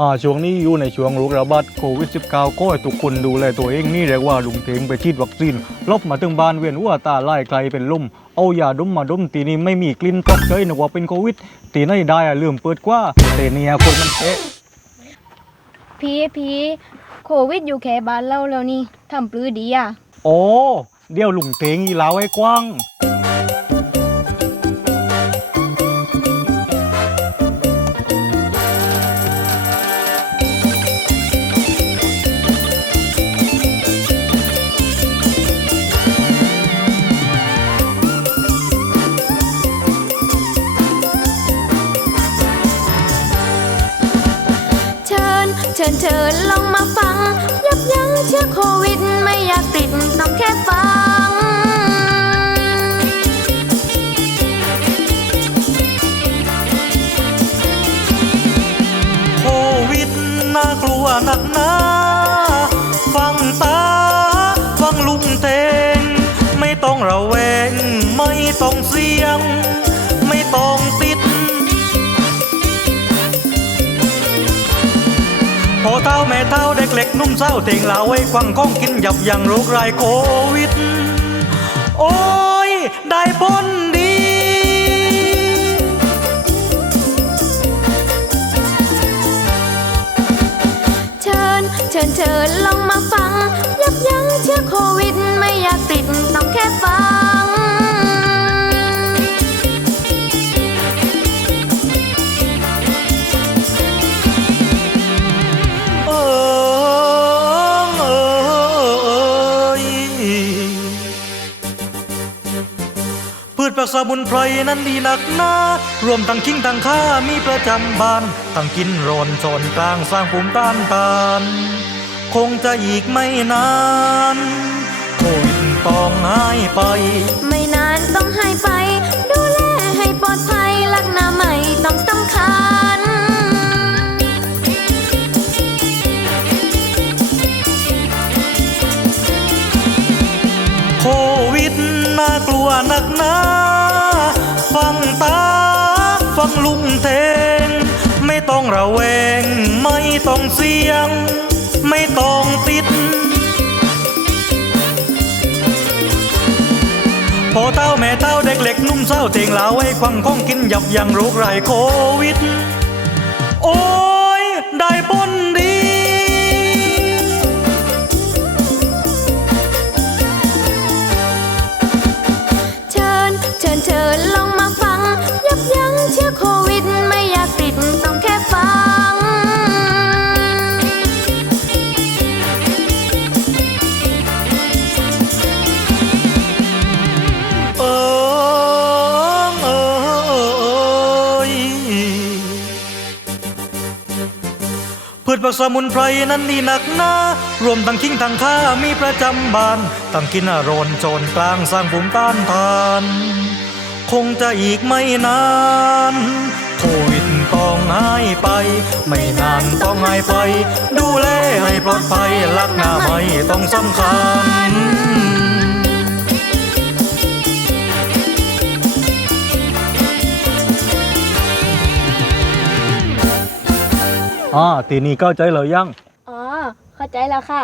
อ่าช่วงนี้อยู่ในช่วงโรคระบาดโควิด -19 ก็ให้ทุกคนดูแลตัวเองนี่เรียกว่าลุงเทงไปฉีดวัคซีนลบมาถึงบ้านเวียนหัวตาไล่ไกลเป็นลมเอายาดมมาดมตีนี้ไม่มีกลิ่นตกใจนึกว่าเป็นโควิด ตีไหนได้อะลืมเปิดกว่าแต่เนี่ยคนมันเอ๊ะพีพีโควิดอยู่แค่บ้านเราแล้วนี่ทำปลื้อดีอะโอ้เดี๋ยวลุงเทงอีลาวให้กว้าง เชิญเชิญลองมาฟัง ยับยั้งเชื้อโควิด ไม่อยากติดต้องแค่ฟัง โควิดน่ากลัวหนักหนาฟังตา ฟังลุงเตงไม่ต้องระแวง ไม่ต้องเสี่ยง ม่เท้าเด็กเล็กนุ่มเศร้าเต่งเหลาไว้ควังก้องกินหยับยังโรครายโควิด โอ้ย ได้ผลดีเชิญเชิญเชิญลองมาฟัง ยับยั้งเชื้อโควิด ชผักสมุนไพรนั้นดีหนักหนารวมทั้งคิงทั้งข้ามีประจำบานตั้งกินโรนโซนกลางสร้างภูมิต้านทาน คงจะอีกไม่นานคงต้องหายไป ไม่นานต้องหายไป ดูแลให้ปลอดภัยลักหนา วนักหนาฟังตาฟังลุงเทง ไม่ต้องระแวง ไม่ต้องเสี่ยง ไม่ต้องติด พอเต้าแม่เต้าเด็กเล็กนุ่มเศร้าเตงเหลาไว้ควังข้องกินหยับยังโรคไรโควิด โอ้ย ได้ผลดี พืชผักสมุนไพรนั้นดีหนักหนารวมทั้งคิงทั้งข้ามีประจำบานตั้งกินอโรนโจรกลางสร้างภูมิต้านทาน คงจะอีกไม่นานโควิดต้องหายไป ไม่นานต้องหายไป ดูแลให้ปลอดภัยลักหน้าไม่ต้องสำคัญ อ๋อตีนี้เข้าใจเลยยัง อ๋อ เข้าใจแล้วค่ะ